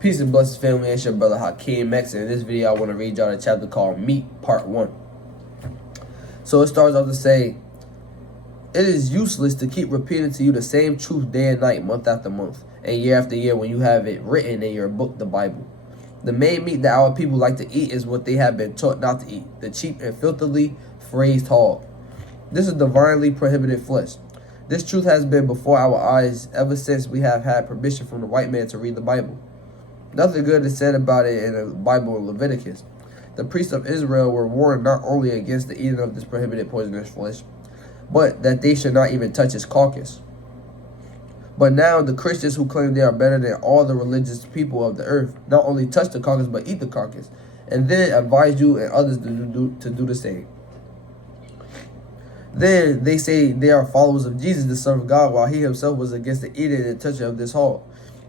Peace and blessings, family. It's your brother Hakeem X, and in this video I want to read y'all a chapter called Meat, Part 1. So it starts off to say, it is useless to keep repeating to you the same truth day and night, month after month, and year after year when you have it written in your book, the Bible. The main meat that our people like to eat is what they have been taught not to eat, the cheap and filthily phrased hog. This is divinely prohibited flesh. This truth has been before our eyes ever since we have had permission from the white man to read the Bible. Nothing good is said about it in the Bible in Leviticus. The priests of Israel were warned not only against the eating of this prohibited poisonous flesh, but that they should not even touch its carcass. But now the Christians who claim they are better than all the religious people of the earth not only touch the carcass but eat the carcass, and then advise you and others to do the same. Then they say they are followers of Jesus, the Son of God, while he himself was against the eating and touching of this hog.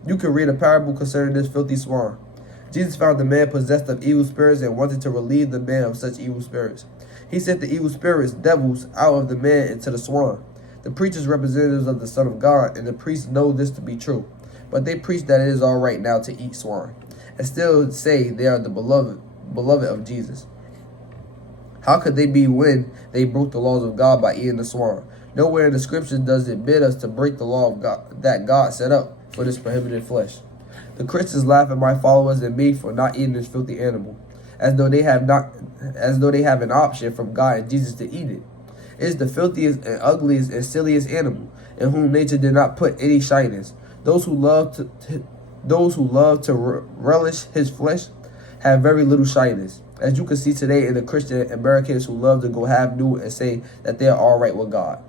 You can read a parable concerning this filthy swine. Jesus found the man possessed of evil spirits and wanted to relieve the man of such evil spirits. He sent the evil spirits, devils, out of the man into the swine. The preachers representatives of the Son of God, and the priests know this to be true. But they preach that it is all right now to eat swine, and still say they are the beloved of Jesus. How could they be when they broke the laws of God by eating the swine? Nowhere in the scriptures does it bid us to break the law of God that God set up for this prohibited flesh. The Christians laugh at my followers and me for not eating this filthy animal, as though they have an option from God and Jesus to eat it. It is the filthiest and ugliest and silliest animal, in whom nature did not put any shyness. Those who love to relish his flesh have very little shyness, as you can see today in the Christian Americans who love to go half nude and say that they are all right with God.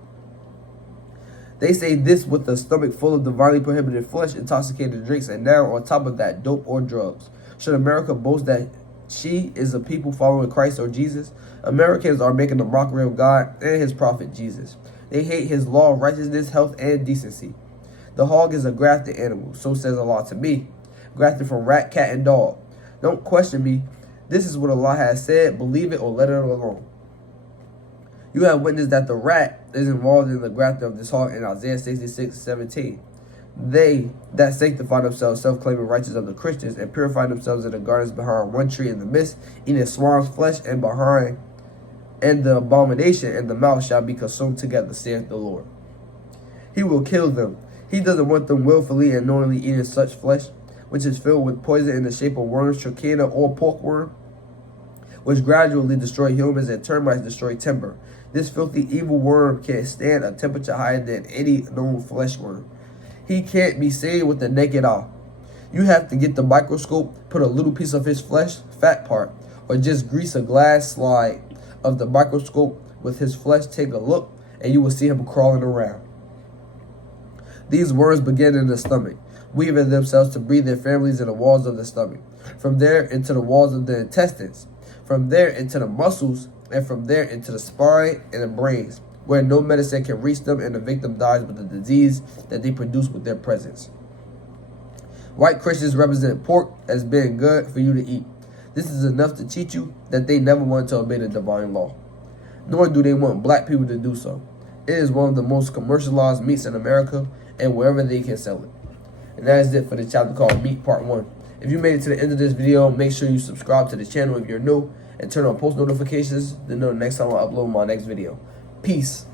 They say this with a stomach full of divinely prohibited flesh, intoxicated drinks, and now on top of that, dope or drugs. Should America boast that she is a people following Christ or Jesus? Americans are making a mockery of God and his prophet Jesus. They hate his law, righteousness, health, and decency. The hog is a grafted animal, so says Allah to me, grafted from rat, cat, and dog. Don't question me. This is what Allah has said. Believe it or let it alone. You have witnessed that the rat is involved in the grafting of this hog in Isaiah 66:17. They that sanctify themselves, self-claiming righteous of the Christians, and purify themselves in the gardens behind one tree in the midst, eating swine's flesh, and the abomination in the mouth shall be consumed together, saith the Lord. He will kill them. He doesn't want them willfully and knowingly eating such flesh, which is filled with poison in the shape of worms, trichina, or porkworm, which gradually destroy humans, and termites destroy timber. This filthy evil worm can't stand a temperature higher than any known flesh worm. He can't be seen with the naked eye. You have to get the microscope, put a little piece of his flesh, fat part, or just grease a glass slide of the microscope with his flesh, take a look, and you will see him crawling around. These worms begin in the stomach, weaving themselves to breed their families in the walls of the stomach, from there into the walls of the intestines, from there into the muscles, and from there into the spine and the brains, where no medicine can reach them, and the victim dies with the disease that they produce with their presence. White Christians represent pork as being good for you to eat. This is enough to teach you that they never want to obey the divine law, nor do they want black people to do so. It is one of the most commercialized meats in America and wherever they can sell it. And that is it for the chapter called Meat Part 1. If you made it to the end of this video, make sure you subscribe to the channel if you're new, and turn on post notifications to know the next time I upload my next video. Peace.